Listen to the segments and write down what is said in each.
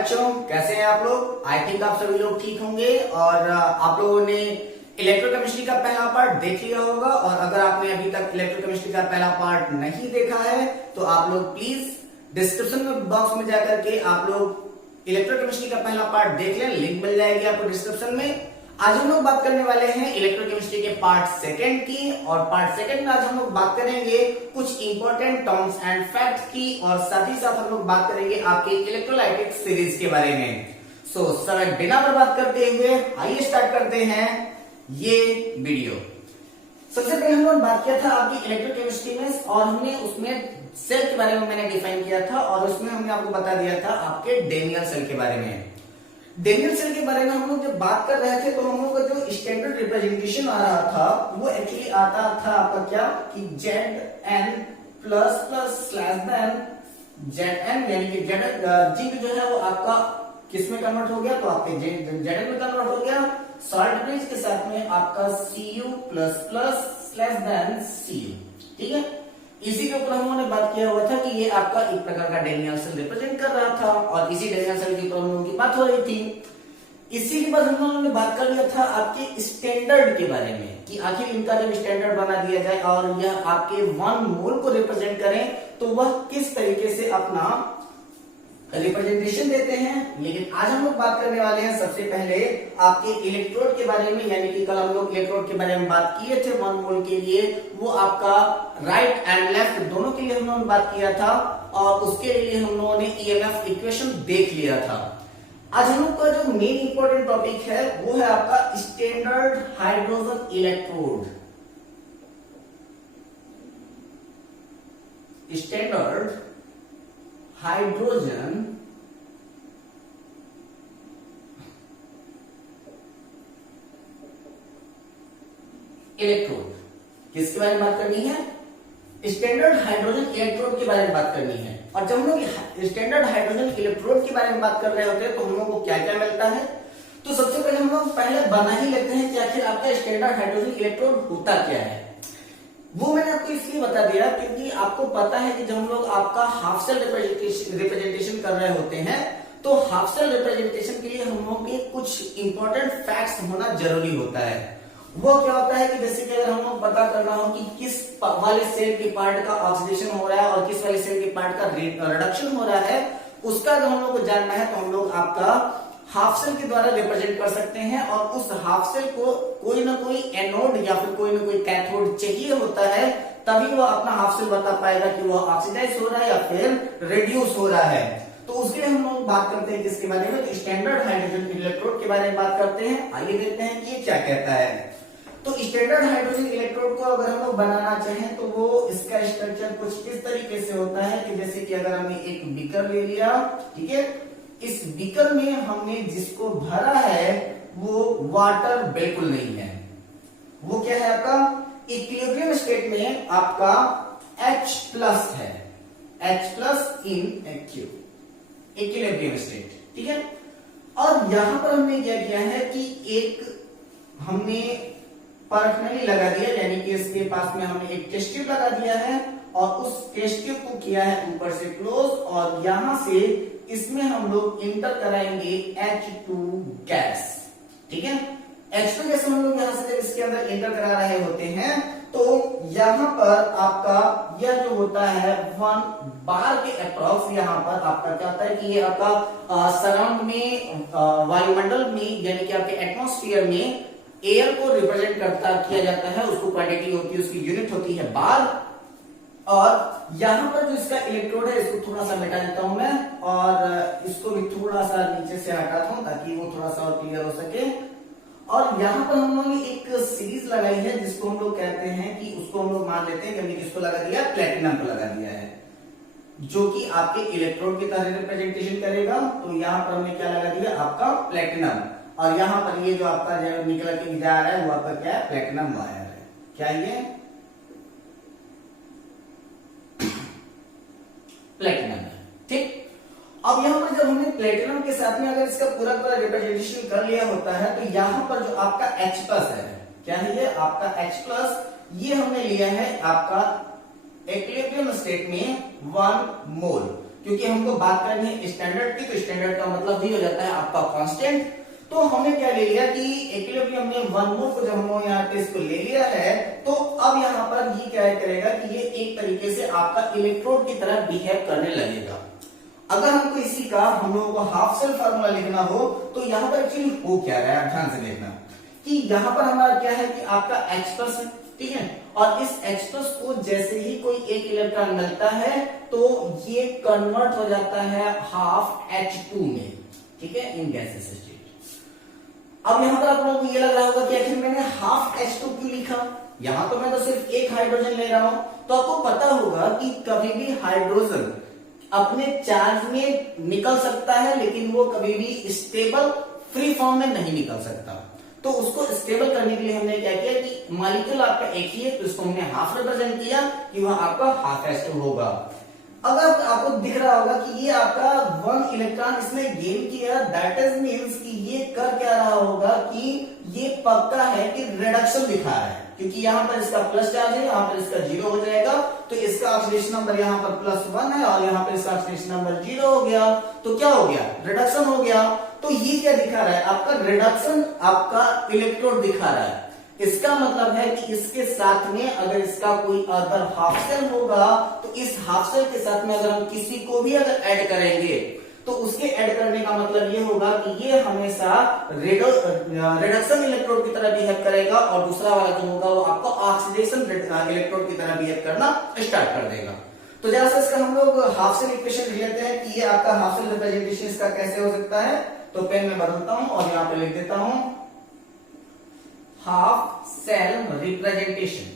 बच्चों, कैसे हैं आप लोग? आई थिंक आप सभी लोग ठीक होंगे और आप लोगों ने इलेक्ट्रोकेमिस्ट्री का पहला पार्ट देख लिया होगा। और अगर आपने अभी तक इलेक्ट्रोकेमिस्ट्री का पहला पार्ट नहीं देखा है तो आप लोग प्लीज डिस्क्रिप्शन में बॉक्स में जाकर के आप लोग इलेक्ट्रोकेमिस्ट्री का पहला पार्ट देख लें, लिंक मिल जाएगी आपको डिस्क्रिप्शन में। आज हम लोग बात करने वाले हैं इलेक्ट्रोकेमिस्ट्री के पार्ट सेकंड की, और पार्ट सेकंड में आज हम लोग बात करेंगे कुछ इंपॉर्टेंट टर्म्स एंड फैक्ट्स की, और साथ ही साथ हम लोग बात करेंगे आपके इलेक्ट्रोलाइटिक सीरीज के बारे में। सो समय बिना बर्बाद करते हुए आइए स्टार्ट करते हैं ये वीडियो। सबसे पहले हम लोग बात किया था आपकी इलेक्ट्रोकेमिस्ट्री में, और हमने उसमें सेल के बारे में मैंने डिफाइन किया था, और उसमें हमने आपको बता दिया था आपके डेनियल सेल के बारे में। डेनियल सेल के बारे में हम लोग जब बात कर रहे थे तो हम लोग का जो स्टैंडर्ड रिप्रेजेंटेशन आ रहा था वो एक्चुअली आता था आपका क्या कि ZN plus plus slash then ZN, यानी कि जिंक जो है वो आपका किस में कन्वर्ट हो गया, तो आपके ZN में कन्वर्ट हो गया। सॉल्ट ब्रिज के साथ में आपका Cu plus plus slash then Cu, ठीक है। इसी के ऊपर हम लोगों ने बात किया हुआ था कि ये आपका एक प्रकार का डेनियल सेल रिप्रेजेंट कर रहा था, और इसी डेनियल सेल की ऊपर हम लोगों की बात हो रही थी। इसी के बाद हम लोगों ने बात कर लिया था आपके स्टैंडर्ड के बारे में कि आखिर इनका जब स्टैंडर्ड बना दिया जाए और यह आपके 1 मोल को रिप्रेजेंट करें तो वह किस तरीके से अपना रिप्रेजेंटेशन देते हैं। लेकिन आज हम लोग बात करने वाले हैं सबसे पहले आपके इलेक्ट्रोड के बारे में, यानी कि कल हम लोग इलेक्ट्रोड के बारे में बात किए थे 1 मोल के लिए, वो आपका राइट एंड लेफ्ट दोनों के लिए हम लोगों ने बात किया था, और उसके लिए हम लोगों ने ईएमएफ इक्वेशन देख लिया था। आज हम लोग का जो मेन इंपॉर्टेंट टॉपिक है वो है आपका standard hydrogen electrode. Standard hydrogen electrode किसके बारे में बात करनी है? स्टैंडर्ड हाइड्रोजन इलेक्ट्रोड के बारे में बात करनी है। और जब हम लोग स्टैंडर्ड हाइड्रोजन इलेक्ट्रोड के बारे में बात कर रहे होते हैं तो हम लोग को क्या क्या मिलता है, तो सबसे पहले हम लोग पहले बना ही लेते हैं कि आखिर आपका स्टैंडर्ड हाइड्रोजन इलेक्ट्रोड होता क्या है। वो मैंने आपको इसलिए बता दिया क्योंकि आपको पता है कि जब हम लोग आपका हाफ सेल रिप्रेजेंटेशन कर रहे होते हैं तो हाफ सेल रिप्रेजेंटेशन के लिए हम लोग के कुछ इंपॉर्टेंट फैक्ट्स होना जरूरी होता है। वो क्या होता है कि जैसे कि अगर हम लोग पता कर रहा हूं कि किस वाले सेल के पार्ट का ऑक्सीडेशन हो रहा है और किस वाले सेल के पार्ट का रिडक्शन हो रहा है, उसका अगर हम लोग को जानना है तो हम लोग आपका हाफ सेल के द्वारा रिप्रेजेंट कर सकते हैं, और उस हाफ सेल को कोई ना कोई एनोड या फिर कोई ना कोई कैथोड चाहिए होता है, तभी वो अपना हाफ सेल बता पाएगा कि वो ऑक्सीडाइज हो रहा है या फिर रिड्यूस हो रहा है। तो उसके लिए हम लोग बात करते हैं किसके बारे में, तो स्टैंडर्ड हाइड्रोजन इलेक्ट्रोड के बारे में बात करते हैं। आइए देखते हैं कि ये क्या कहता है। तो स्टैंडर्ड हाइड्रोजन इलेक्ट्रोड को अगर हम लोग बनाना चाहें तो वो इसका स्ट्रक्चर कुछ इस तरीके से होता है कि जैसे कि अगर हमने एक बीकर ले लिया, ठीक है, इस बीकर में हमने जिसको भरा है वो वाटर बिल्कुल नहीं है। वो क्या है आपका इक्विलिब्रियम स्टेट में आपका H प्लस है, H plus in equilibrium state, ठीक है। और यहां पर हमने क्या किया है कि एक हमने परखनली लगा दिया, यानी कि इसके पास में हमने एक टेस्ट ट्यूब लगा दिया है, और उस टेस्ट ट्यूब को किया है ऊपर से क्लोज, और यहां से इसमें हम लोग इंटर कराएंगे H2 गैस, ठीक है। H2 गैस हम लोग यहां से जब इसके अंदर इंटर करा रहे होते हैं तो यहां पर आपका यह जो होता है 1 बार के अप्रॉक्स, यहां पर आपका क्या होता है कि ये आपका सराउंड में वायुमंडल में, यानी कि आपके एटमॉस्फेयर में एयर को रिप्रेजेंट किया जाता है, उसको क्वांटिटी होती है, उसकी यूनिट होती है बार। और यहां पर जो इसका इलेक्ट्रोड है इसको थोड़ा सा मिटा देता हूं मैं, और इसको भी थोड़ा सा नीचे से हटाता हूं ताकि वो थोड़ा सा और क्लियर हो सके। और यहां पर हम लोगों ने एक सीरीज लगाई है जिसको हम लोग कहते हैं कि उसको हम लोग मान लेते हैं कि हमने किसको लगा दिया, प्लेटिनम को लगा दिया है, जो कि आपके इलेक्ट्रोड की तरह रिप्रेजेंटेशन करेगा। तो यहां पर हमने क्या लगा दिया, आपका प्लेटिनम, और यहां पर ये जो आपका जो निकल के जा रहा है वो आपका क्या है, प्लेटिनम वायर है। क्या ये प्लेटिनम है, ठीक। अब यहां पर जब हमने प्लेटिनम के साथ में अगर इसका पूरा पूरा रिप्रेजेंटेशन कर लिया होता है तो यहां पर जो आपका H प्लस है, क्या है ये आपका H प्लस, ये हमने लिया है आपका इक्विलिब्रियम स्टेट में 1 मोल। क्योंकि हमको बात करनी है स्टैंडर्ड की, तो स्टैंडर्ड का मतलब ही हो जाता है आपका कांस्टेंट। तो हमने क्या ले लिया कि इक्विलिब्रियम में 1 मोल को जब हम यहाँ पे इसको ले लिया है, तो अब यहाँ पर ये क्या करेगा कि ये एक तरीके से आपका इलेक्ट्रोड की तरह बिहेव करने लगेगा। अगर हमको इसी का हम लोगों को हाफ सेल फार्मूला लिखना हो, तो यहाँ पर एक्चुअली हो क्या रहा है, आप ध्यान से देखना कि यहाँ पर हमारा क्या है कि आपका H+ है, ठीक है, और इस H+ को जैसे ही कोई एक इलेक्ट्रॉन मिलता है तो ये कन्वर्ट हो जाता है हाफ H2 में, ठीक है, इन गैसेस स्टेट। अब यहां पर आप लोगों को ये लग रहा होगा कि आखिर मैंने हाफ H2 क्यों लिखा, यहां तो मैं तो सिर्फ एक हाइड्रोजन ले रहा हूं। तो आपको पता होगा कि कभी भी हाइड्रोजन अपने चार्ज में निकल सकता है, लेकिन वो कभी भी स्टेबल फ्री फॉर्म में नहीं निकल सकता। तो उसको स्टेबल करने के लिए हमने क्या किया कि मॉलिक्यूल आपका एक ही है, तो इसको हमने हाफ रिप्रेजेंट किया कि वह आपका हाफ H2 होगा। अगर आपको दिख रहा होगा कि ये आपका 1 इलेक्ट्रॉन इसने गेन किया, दैट इज मींस कि ये कर क्या रहा होगा कि ये पक्का है कि रिडक्शन दिखा रहा है, क्योंकि यहाँ पर इसका प्लस चार्ज है, यहाँ पर इसका 0 हो जाएगा, तो इसका ऑक्सीडेशन नंबर यहाँ पर +1 है और यहाँ पर इसका ऑक्सीडेशन नंबर 0 हो गया, तो क्या हो गया, रिडक्शन हो गया। तो ये क्या दिखा रहा है, आपका रिडक्शन आपका इलेक्ट्रोड दिखा रहा है। इसका मतलब है कि इसके साथ में अगर इसका कोई अदर हाफ सेल होगा, तो इस हाफ सेल के साथ में अगर हम किसी को भी अगर ऐड करेंगे, तो उसके ऐड करने का मतलब ये होगा कि ये हमेशा रिडक्शन इलेक्ट्रोड की तरह बिहेव करेगा, और दूसरा वाला जो होगा वो आपको ऑक्सीडेशन इलेक्ट्रोड की तरह बिहेव करना स्टार्ट कर देगा। तो जरा सा इसका हम लोग हाफ सेल इक्वेशन लिख लेते हैं कि ये आपका हाफ सेल रिप्रेजेंटेशन इसका कैसे हो सकता है। तो पेन में बदलता हूं और यहां पे लिख देता हूं हाफ सेल रिप्रेजेंटेशन।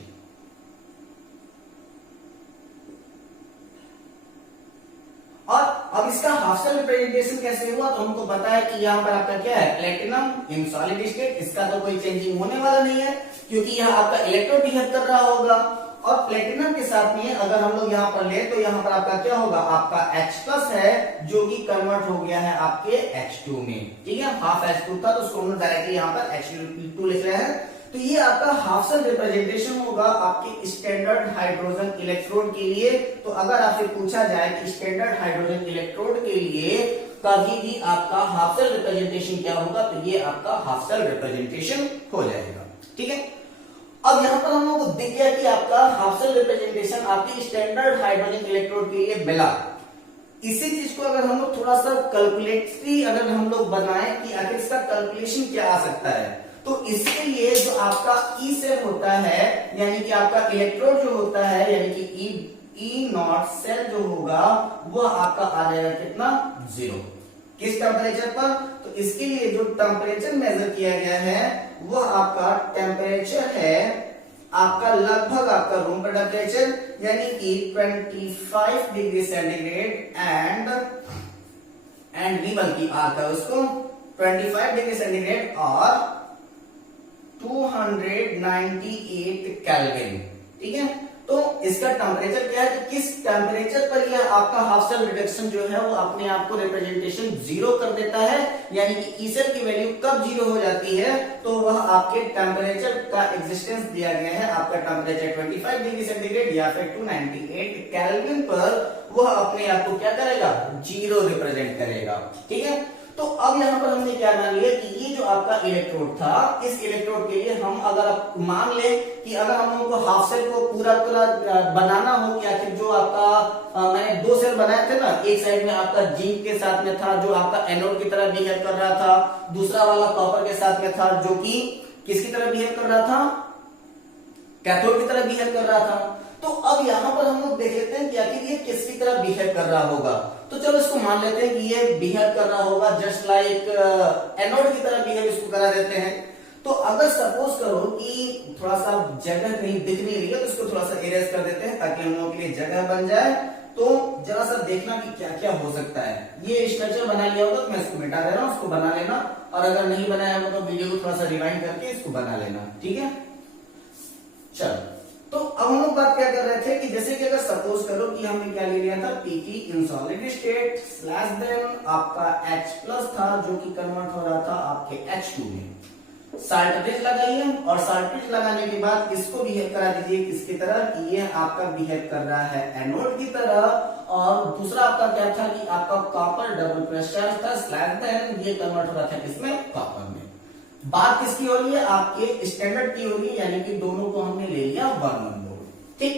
और अब इसका हाफ सेल रिप्रेजेंटेशन कैसे हुआ, तो हमको पता है कि यहाँ पर आपका क्या है, प्लेटिनम इन सॉलिड स्टेट, इसका तो कोई चेंजिंग होने वाला नहीं है, क्योंकि यह आपका इलेक्ट्रोड बिहेव कर रहा होगा। और प्लेटिनम के साथ में अगर हम लोग यहाँ पर ले, तो यहाँ पर आपका क्या होगा, आपका H+ है जो कि कन्वर्ट हो गया है आपके H2 में, ठीक है, हाफ H2 था तो उसको हम डायरेक्टली यहाँ पर H2 लिख रहे हैं। तो ये आपका हाफ सेल रिप्रेजेंटेशन होगा आपके स्टैंडर्ड हाइड्रोजन इलेक्ट्रोड के लिए। तो अगर आपसे पूछा जाए कि स्टैंडर्ड हाइड्रोजन इलेक्ट्रोड के लिए कभी भी आपका हाफ सेल रिप्रेजेंटेशन क्या होगा, तो ये आपका हाफ सेल रिप्रेजेंटेशन हो जाएगा, ठीक है। अब यहां पर हम लोग को दिख गया कि आपका हाफ सेल रिप्रेजेंटेशन आपके स्टैंडर्ड हाइड्रोजन इलेक्ट्रोड के लिए मिला। इसी चीज को अगर हम लोग थोड़ा सा कैलकुलेटरी अगर हम लोग बनाएं कि आखिर इसका कैलकुलेशन क्या आ सकता है, तो इसके लिए जो आपका ई सेल होता है, यानी कि आपका इलेक्ट्रोड जो होता है, यानी कि ई नॉट सेल जो होगा वह आपका आ जाएगा कितना, 0। किस टेम्परेचर पर, तो इसके लिए जो टेम्परेचर मेजर किया गया है वह आपका टेम्परेचर है आपका लगभग आपका रूम का टेम्परेचर, यानी कि 25 डिग्री सेंटीग्रेड एंड भी बल्कि आता है उसको 25 डिग्री सेंटीग्रेड और 298 केल्विन, ठीक है। तो इसका टेम्परेचर क्या है, कि किस टेम्परेचर पर यह आपका हाफ सेल रिडक्शन जो है वो अपने आप को रिप्रेजेंटेशन 0 कर देता है, यानी कि ई सेल की वैल्यू कब 0 हो जाती है, तो वह आपके टेम्परेचर का एग्जिस्टेंस दिया गया है, आपका टेम्परेचर 25 डिग्री सेंटीग्रेड या फिर 298 केल्विन पर वह अपने आप को क्या करेगा, 0 रिप्रेजेंट करेगा, ठीक है। तो अब यहां पर हमने क्या मान लिया कि ये जो आपका इलेक्ट्रोड था, इस इलेक्ट्रोड के लिए हम अगर आप मान ले कि अगर हम लोगों को हाफ सेल को पूरा बनाना हो कि आखिर जो आपका मैंने 2 सेल बनाए थे ना, एक साइड में आपका जिंक के साथ में था जो आपका एनोड की तरह बिहेव कर रहा था, दूसरा वाला कॉपर के साथ में था जो कि किसकी तरह बिहेव कर रहा था, कैथोड की तरह बिहेव कर रहा था। तो अब यहां पर हम लोग देख लेते हैं कि आखिर ये किसकी तरह बिहेव कर रहा होगा। तो चलो इसको मान लेते हैं कि ये बिहेव कर रहा होगा जस्ट लाइक एनोड की तरह बिहेव इसको करा देते हैं। तो अगर सपोज करो कि थोड़ा सा जगह कहीं दिख नहीं रही है, तो इसको थोड़ा सा इरेज कर देते हैं ताकि हम लोगों के लिए जगह बन जाए। तो जरा सा देखना कि क्या क्या हो सकता है। ये स्ट्रक्चर बना लिया होगा तो मैं इसको मिटा दे रहा हूं, उसको बना लेना, और अगर नहीं बनाया होगा तो वीडियो को थोड़ा सा रिवाइंड करके इसको बना लेना, ठीक है। चलो, तो अब हम लोग बात क्या कर रहे थे कि जैसे कि अगर सपोज करो कि हमने क्या ले लिया था, पी की in solid state slash then आपका H+ था जो कि कन्वर्ट हो रहा था आपके H2 में। साल्टेज लगाइए और साल्टेज लगाने के बाद इसको बिहेव करा दीजिए किसकी तरह, कि ये आपका बिहेव कर रहा है एनोड की तरह, और दूसरा आपका क्या था कि आपका कॉपर डबल प्लस चार्ज था स्लैश देन ये कन्वर्ट हो रहा था किसमें, कॉपर में। बात किसकी हो रही है, आपके स्टैंडर्ड की हो रही है, यानी कि दोनों को हमने ले लिया 1 मोल। ठीक,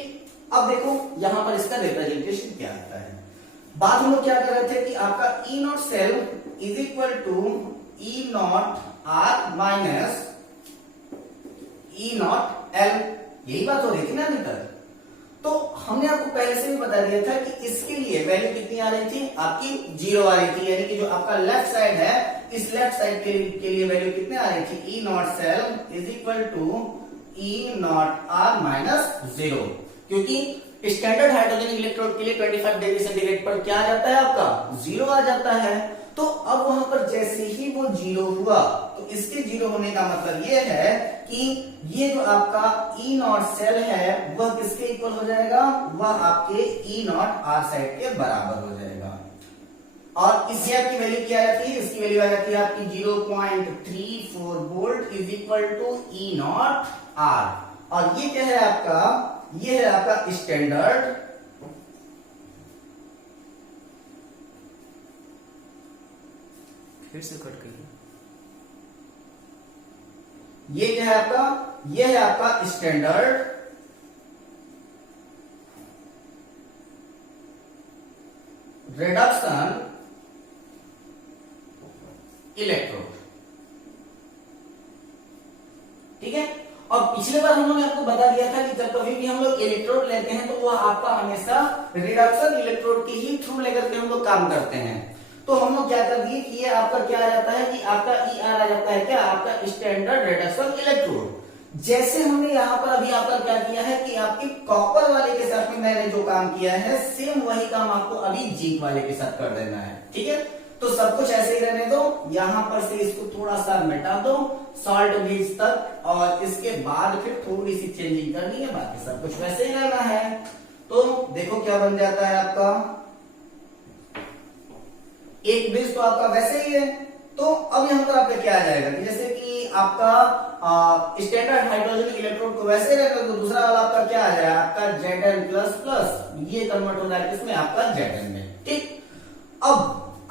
अब देखो यहां पर इसका रिप्रेजेंटेशन क्या आता है। बात हम लोग क्या कर रहे थे कि आपका E naught cell is equal to E naught R minus E naught L, यही बात हो रही थी ना अभी तक। तो हमने आपको पहले से भी बता दिया था कि इसके लिए वैल्यू कितनी आ रही थी, आपकी 0 आ रही थी, यानी कि जो आपका लेफ्ट साइड है इस लेफ्ट साइड के लिए वैल्यू कितने आ रही थी, E naught cell is equal to E naught R minus 0, क्योंकि स्टैंडर्ड हाइड्रोजन इलेक्ट्रोड के लिए 25 डिग्री सेंटीग्रेड पर क्या आ जाता है, आपका 0 आ जाता है। तो अब वहां पर जैसे ही वो 0 हुआ तो इसके 0 होने का मतलब ये है कि ये जो आपका ई नॉट सेल है वह किसके इक्वल हो जाएगा, वह आपके ई नॉट आर साइड के बराबर हो जाएगा। और इस की वैल्यू क्या आती है, इसकी वैल्यू आ जाती है आपकी 0.34 volt is equal to E naught R. और ये क्या है आपका, ये है आपका स्टैंडर्ड फिर से कट करिए, ये क्या है आपका, ये है आपका स्टैंडर्ड रिडक्शन इलेक्ट्रोड। ठीक है, और पिछले बार हम लोगों ने आपको बता दिया था कि जब कभी भी हम लोग इलेक्ट्रोड लेते हैं तो वह आपका हमेशा रिडक्शन इलेक्ट्रोड के ही थ्रू लेकर के हम लोग काम करते हैं। तो हम लोग क्या कर दिए कि ये आपका क्या आ जाता है कि आपका ई आर आ जाता है क्या, आपका स्टैंडर्ड रिडक्शन इलेक्ट्रोड। जैसे हमने यहाँ पर अभी आपका क्या किया है कि आपके कॉपर वाले के साथ में मैंने जो काम किया है सेम वही काम आपको अभी जिंक वाले के साथ कर देना है। ठीक है, तो सब कुछ ऐसे ही रहने दो, यहां पर से इसको थोड़ा सा मिटा दो सॉल्ट ब्रिज तक, और इसके बाद फिर थोड़ी सी चेंजिंग करनी है, बाकी सब कुछ वैसे ही रहना है। तो देखो क्या बन जाता है आपका, एक ब्रिज तो आपका वैसे ही है। तो अब यहां पर आपका क्या आ जाएगा कि जैसे कि आपका स्टैंडर्ड हाइड्रोजन इलेक्ट्रोड को वैसे रहेगा, तो दूसरा वाला आपका क्या आ जाएगा, आपका Zn प्लस प्लस ये कन्वर्ट हो जाएगा किसमें, आपका Zn में। ठीक, अब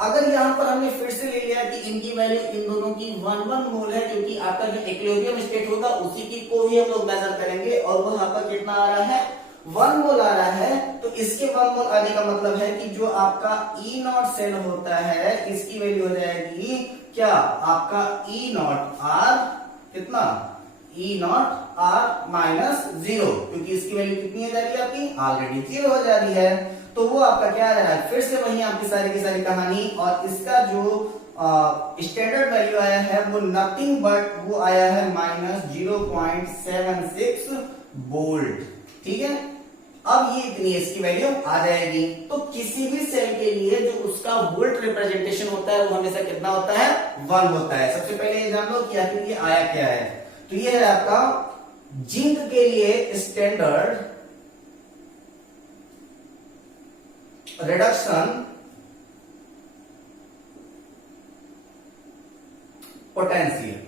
अगर यहां पर हमने फिर से ले लिया कि इनकी वैल्यू इन दोनों की 1 मोल है, क्योंकि आपका जो इक्विलिब्रियम स्टेट होगा उसी की को ही हम लोग मेजर करेंगे, और वो आपका कितना आ रहा है, 1 मोल आ रहा है। तो इसके 1 मोल आने का मतलब है कि जो आपका ई नॉट सेल होता है इसकी वैल्यू हो जाएगी क्या, आपका ई नॉट आर कितना, ई नॉट आर माइनस 0, क्योंकि इसकी वैल्यू कितनी हो जा रही है आपकी, ऑलरेडी 0 हो जा रही है। तो वो आपका क्या आ रहा है, फिर से वही आपकी सारी की सारी कहानी, और इसका जो स्टैंडर्ड वैल्यू आया है वो नथिंग बट वो आया है माइनस 0.76 वोल्ट। ठीक है, अब ये इतनी इसकी वैल्यू आ जाएगी। तो किसी भी सेल के लिए जो उसका वोल्ट रिप्रेजेंटेशन होता है वो हमेशा कितना होता है, 1 होता है। सबसे पहले ये जान लो कि आखिर ये आया क्या है। तो ये है आपका जिंक के लिए स्टैंडर्ड रिडक्शन पोटेंशियल।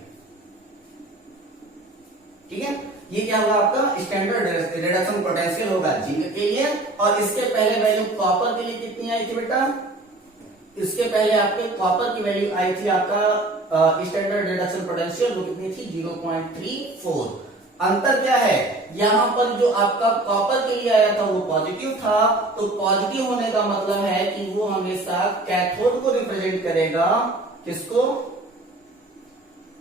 ठीक है, ये क्या होगा आपका स्टैंडर्ड रिडक्शन पोटेंशियल होगा जिंक के लिए। और इसके पहले वैल्यू कॉपर के लिए कितनी आई थी बेटा, इसके पहले आपके कॉपर की वैल्यू आई थी आपका स्टैंडर्ड रिडक्शन पोटेंशियल, वो कितनी थी 0.34। अंतर क्या है, यहां पर जो आपका कॉपर के लिए आया था वो पॉजिटिव था, तो पॉजिटिव होने का मतलब है कि वो हमेशा कैथोड को रिप्रेजेंट करेगा, किसको,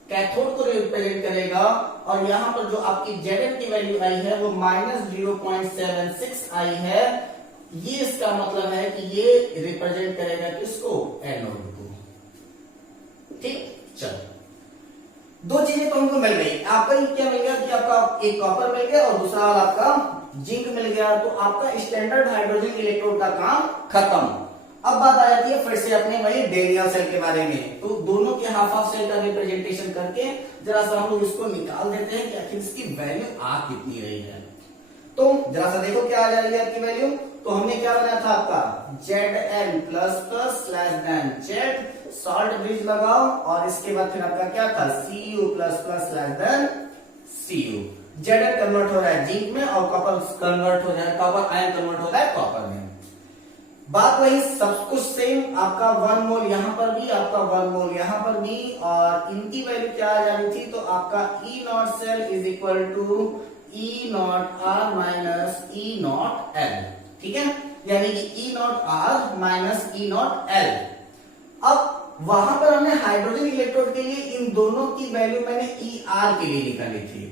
कैथोड को रिप्रेजेंट करेगा। और यहां पर जो आपकी Zn की वैल्यू आई है वो माइनस 0.76 आई है, ये इसका मतलब है कि ये रिप्रेजेंट करेगा किसको, एनोड को। ठीक, चलो दो चीजें तो हमको मिल गई। आपका ये क्या मिल गया कि आपका एक कॉपर मिल गया और दूसरा वाला आपका जिंक मिल गया। तो आपका स्टैंडर्ड हाइड्रोजन इलेक्ट्रोड का काम खत्म। अब बात आ जाती है फिर से अपने वही डेरिया सेल के बारे में। तो दोनों के हाफ हाफ सेल का रिप्रेजेंटेशन करके जरा सा हम लोग इसको निकाल देते हैं कि आखिर इसकी वैल्यू आ कितनी रही है। तो जरा सा देखो क्या आ जा रही है आपकी वैल्यू। तो हमने क्या बनाया था आपका Zn plus plus slash then Z, salt bridge लगाओ, और इसके बाद फिर आपका क्या था Cu plus plus slash then Cu। Zn convert हो रहा है जिंक में और कॉपर कन्वर्ट हो जाए, कॉपर आयन कन्वर्ट हो रहा है कॉपर में। बात वही, सब कुछ सेम, आपका 1 मोल यहां पर भी, आपका 1 मोल यहां पर भी, और इनकी वैल्यू क्या आ जानी थी, तो आपका E naught cell is equal to E naught R minus E naught L, ठीक है, यानी कि E naught R minus E naught L. अब वहां पर हमने हाइड्रोजन इलेक्ट्रोड के लिए इन दोनों की वैल्यू मैंने ई आर के लिए निकाली थी,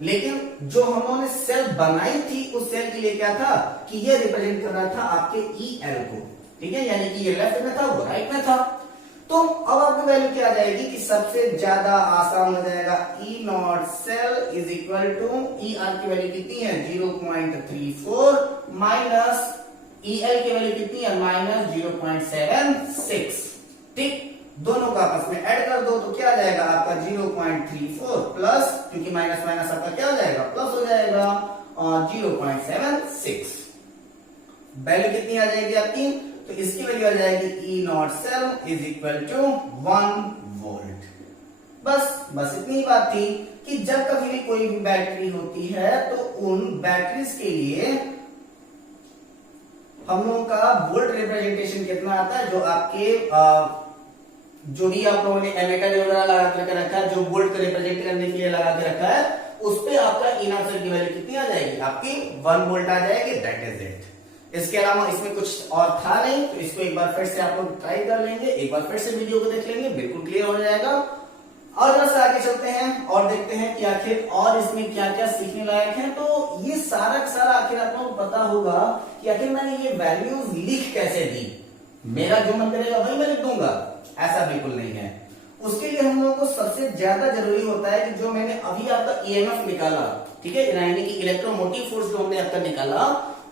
लेकिन जो हमने सेल बनाई थी उस सेल के लिए क्या था कि ये रिप्रेजेंट कर रहा था आपके ई एल को, ठीक है, यानी कि ये लेफ्ट में था वो राइट में था। तो अब आपकी वैल्यू क्या आ जाएगी कि सबसे ज्यादा आसान हो जाएगा, E naught cell is equal to E R की वैल्यू कितनी है 0.34 माइनस ई एल की वैल्यू कितनी है माइनस 0.76, ठीक, दोनों का आपस में ऐड कर दो तो क्या आ जाएगा आपका 0.34 प्लस, क्योंकि माइनस माइनस आपका क्या हो जाएगा प्लस हो जाएगा, और 0.76 वैल्यू कितनी आ जाएगी आपकी, तो इसकी वैल्यू आ जाएगी E naught cell is equal to 1 volt. बस इतनी ही बात थी कि जब कभी भी कोई भी बैटरी होती है तो उन बैटरीज के लिए हम लोगों का वोल्ट रिप्रेजेंटेशन कितना आता है, जो आपके जो भी आप लोगों ने एमीटर वगैरह लगा के रखा है, जो वोल्ट को रिप्रेजेंट करने के लिए लगा के रखा है, उस पे आपका ई नॉट सेल की वैल्यू कितनी आ जाएगी आपकी 1 वोल्ट आ जाएगी, दैट इज इट। इसके अलावा इसमें कुछ और था नहीं, तो इसको एक बार फिर से आप लोग ट्राई कर लेंगे, एक बार फिर से वीडियो को देख लेंगे, बिल्कुल क्लियर हो जाएगा। और जरा सा आगे चलते हैं और देखते हैं कि आखिर और इसमें क्या क्या सीखने लायक है। तो ये सारा का सारा आखिर आप लोगों को पता होगा कि आखिर मैंने ये वैल्यूज लिख कैसे दी, मेरा जो मन करेगा वही मैं लिख दूंगा, ऐसा बिल्कुल नहीं है। उसके लिए हम लोगों को सबसे ज्यादा जरूरी होता है कि जो मैंने अभी आपका ईएमएफ निकाला, ठीक है, यानी कि इलेक्ट्रोमोटिव फोर्स जो हमने आपका निकाला,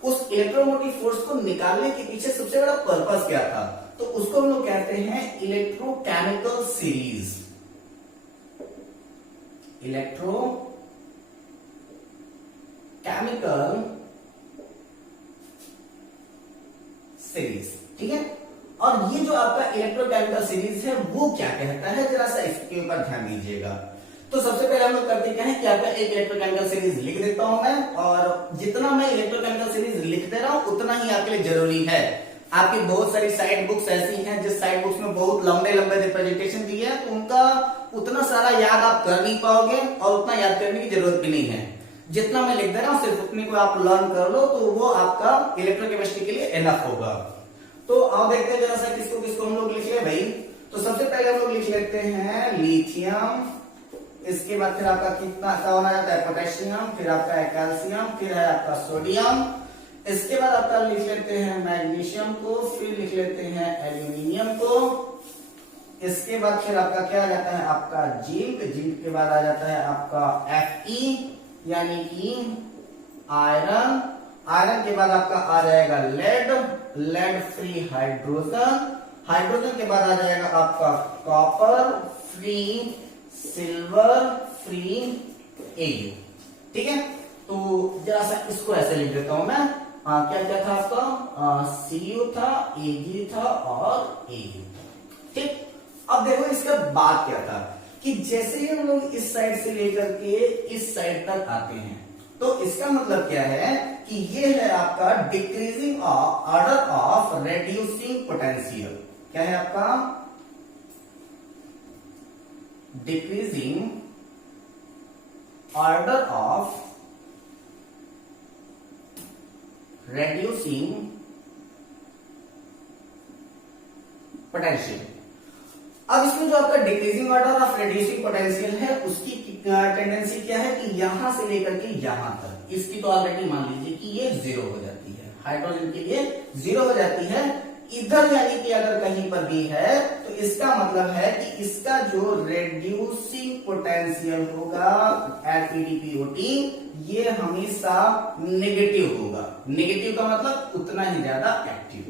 उस इलेक्ट्रोमोटिव फोर्स को निकालने के पीछे सबसे बड़ा पर्पस क्या था, तो उसको हम लोग कहते हैं इलेक्ट्रोकेमिकल सीरीज, इलेक्ट्रोकेमिकल सीरीज, ठीक है। और ये जो आपका इलेक्ट्रोकेमिकल सीरीज है वो क्या कहता है, जरा सा इसके ऊपर ध्यान दीजिएगा। तो सबसे पहले हम लोग करते क्या है कि आपका एक इलेक्ट्रोकेमिकल सीरीज लिख देता हूं मैं, और जितना मैं इलेक्ट्रोकेमिकल सीरीज लिख दे रहा हूं उतना ही आपके लिए जरूरी है। आपकी बहुत सारी साइड बुक्स ऐसी हैं जिस साइड बुक्स में बहुत लंबे लंबे रिप्रेजेंटेशन दिए हैं, तो उनका उतना सारा याद आप कर नहीं पाओगे और उतना याद करने की जरूरत भी नहीं है। जितना मैं लिख दे रहा हूं सिर्फ उतने को आप लर्न कर लो, तो वो आपका इलेक्ट्रोकेमिस्ट्री के लिए इनफ होगा। तो आप देखते हैं जरा सा किसको किसको हम लोग लिख ले भाई। तो सबसे पहले हम लोग लिख लेते हैं लिथियम, इसके बाद फिर आपका कितना कौन आ जाता है पोटेशियम, फिर आपका है कैल्शियम, फिर है आपका सोडियम, इसके बाद आपका लिख लेते हैं मैग्नीशियम को, फिर लिख लेते हैं एल्यूमिनियम को, इसके बाद फिर आपका क्या आ जाता है आपका जिंक, जिंक के बाद आ जाता है आपका Fe यानी कि आयरन, आयरन के बाद आपका आ जाएगा lead, lead free hydrogen, hydrogen के बाद आ जाएगा आपका copper free silver free AU, ठीक है। तो जरा सा इसको ऐसे लिख देता हूं मैं, क्या क्या था आपका Cu था, Ag था और Au, ठीक। अब देखो इसका बात क्या था कि जैसे ही हम लोग इस साइड से लेकर के इस साइड तक आते हैं, तो इसका मतलब क्या है कि ये है आपका decreasing order of reducing potential, क्या है आपका decreasing order of reducing potential. अब इसमें जो आपका decreasing order of reducing potential है उसकी टेंडेंसी क्या है कि यहां से लेकर के यहां तक, इसकी तो ऑलरेडी मान लीजिए कि ये 0 हो जाती है, हाइड्रोजन के लिए 0 हो जाती है। इधर यानी कि अगर कहीं पर भी है तो इसका मतलब है कि इसका जो रेड्यूसिंग पोटेंशियल होगा एलईडीपीओटी ये हमेशा नेगेटिव होगा, नेगेटिव का मतलब उतना ही ज्यादा एक्टिव।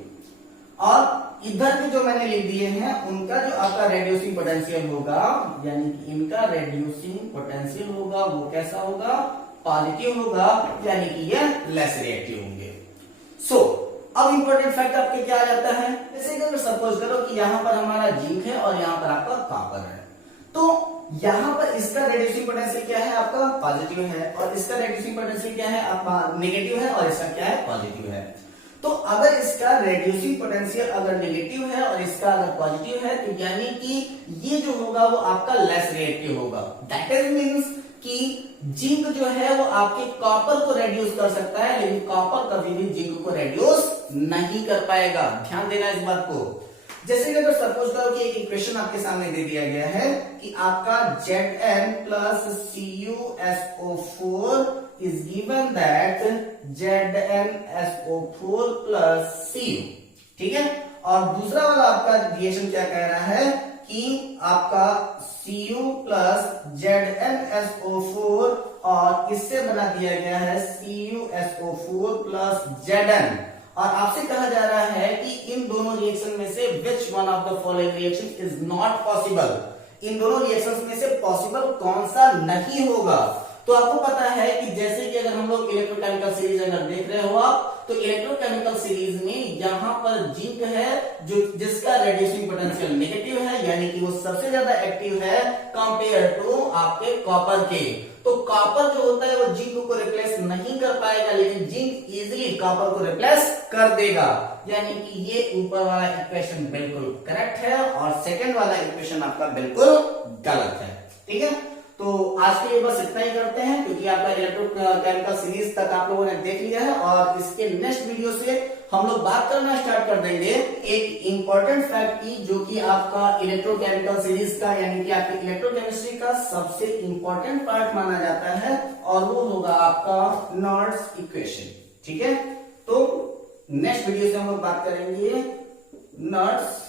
और इधर के जो मैंने लिख दिए हैं उनका जो आपका रेड्यूसिंग पोटेंशियल होगा, यानी कि इनका रेड्यूसिंग पोटेंशियल होगा वो कैसा होगा, पॉजिटिव होगा, यानी कि ये लेस रिएक्टिव होंगे। अब इंपॉर्टेंट फैक्ट आपके क्या आ जाता है, जैसे कि अगर सपोज करो कि यहां पर हमारा जिंक है और यहां पर आपका कॉपर है, तो यहां पर इसका रेड्यूसिंग पोटेंशियल क्या है आपका पॉजिटिव है, और इसका रेड्यूसिंग पोटेंशियल क्या है आपका नेगेटिव है, और इसका क्या है पॉजिटिव है। तो अगर इसका रेड्यूसिंग पोटेंशियल अगर नेगेटिव है और इसका अगर पॉजिटिव है तो यानी कि ये जो होगा वो आपका लेस रिएक्टिव होगा। दैट इज मीन्स कि जिंक जो है वो आपके कॉपर को रेड्यूस कर सकता है, लेकिन कॉपर कभी भी जिंक को रेड्यूस नहीं कर पाएगा। ध्यान देना इस बात को। जैसे कि अगर सपोज करो कि एक इक्वेशन आपके सामने दे दिया गया है कि आपका Zn plus CuSO4 is given that ZnSO4 plus Cu, ठीक है। और दूसरा वाला आपका रिएक्शन क्या कह रहा है कि आपका Cu प्लस ZnSO4 और इससे बना दिया गया है CuSO4 प्लस Zn, और आपसे कहा जा रहा है कि इन दोनों रिएक्शन में से which one of the following reaction is not possible. इन दोनों रिएक्शंस में से पॉसिबल कौन सा नहीं होगा। तो आपको पता है कि जैसे कि अगर हम लोग इलेक्ट्रोकेमिकल सीरीज अगर देख रहे हो आप, तो इलेक्ट्रोकेमिकल सीरीज में यहां पर जिंक है जो जिसका रेड्यूसिंग पोटेंशियल नेगेटिव है, यानी कि वो सबसे ज्यादा एक्टिव है कंपेयर टू आपके कॉपर के। तो कॉपर जो होता है वो जिंक को रिप्लेस नहीं कर पाएगा, लेकिन जिंक इजीली कॉपर को रिप्लेस कर देगा। यानी कि ये ऊपर वाला इक्वेशन बिल्कुल करेक्ट है और सेकंड वाला इक्वेशन आपका बिल्कुल गलत है। ठीक है, तो आज के लिए बस इतना ही करते हैं, क्योंकि आपका इलेक्ट्रोकेमिकल सीरीज तक आप लोगों ने देख लिया है और इसके नेक्स्ट वीडियो से हम लोग बात करना स्टार्ट कर देंगे एक इंपॉर्टेंट फैक्ट की, जो कि आपका इलेक्ट्रोकेमिकल सीरीज का यानी कि आपकी इलेक्ट्रोकेमिस्ट्री का सबसे इंपॉर्टेंट पार्ट माना जाता है, और वो होगा आपका नॉर्ड्स इक्वेशन। ठीक है, तो नेक्स्ट वीडियो से हम लोग बात करेंगे नॉर्ड्स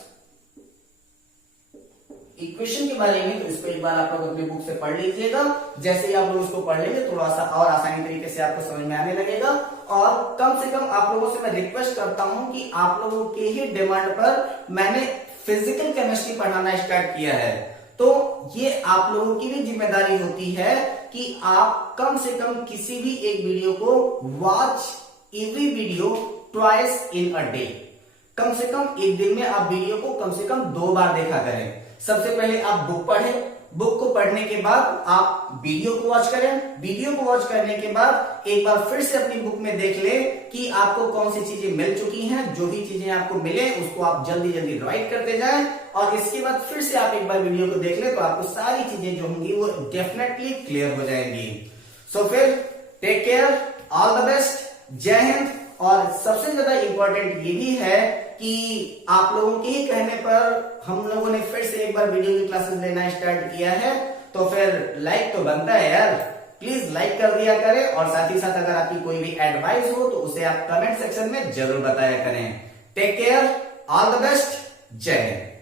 इक्वेशन के बारे में। तो इसको एक बार आप लोग अपनी बुक से पढ़ लीजिएगा। जैसे ही आप लोग इसको पढ़ लेंगे थोड़ा सा और आसानी तरीके से आपको समझ में आने लगेगा। और कम से कम आप लोगों से मैं रिक्वेस्ट करता हूं कि आप लोगों के ही डिमांड पर मैंने फिजिकल केमिस्ट्री पढ़ाना स्टार्ट किया है, तो ये आप लोगों की भी जिम्मेदारी होती है कि आप कम से कम किसी भी एक वीडियो को watch every video twice in a day. कम से कम एक दिन में आप वीडियो को कम से कम 2 बार देखा करें। सबसे पहले आप बुक पढ़ें, बुक को पढ़ने के बाद आप वीडियो को वॉच करें, वीडियो को वॉच करने के बाद एक बार फिर से अपनी बुक में देख ले कि आपको कौन सी चीजें मिल चुकी हैं। जो भी चीजें आपको मिले उसको आप जल्दी जल्दी राइट करते जाएं, और इसके बाद फिर से आप एक बार वीडियो को देख ले तो आपको सारी चीजें जो होंगी वो डेफिनेटली क्लियर हो जाएंगी। सो फिर take care, all the best, जय हिंद। और सबसे ज्यादा इंपॉर्टेंट ये भी है कि आप लोगों के ही कहने पर हम लोगों ने फिर से एक बार वीडियो की क्लासेस लेना स्टार्ट किया है, तो फिर लाइक तो बनता है यार, प्लीज लाइक कर दिया करें। और साथ ही साथ अगर आपकी कोई भी एडवाइस हो तो उसे आप कमेंट सेक्शन में जरूर बताया करें। Take care, all the best, जय हिंद।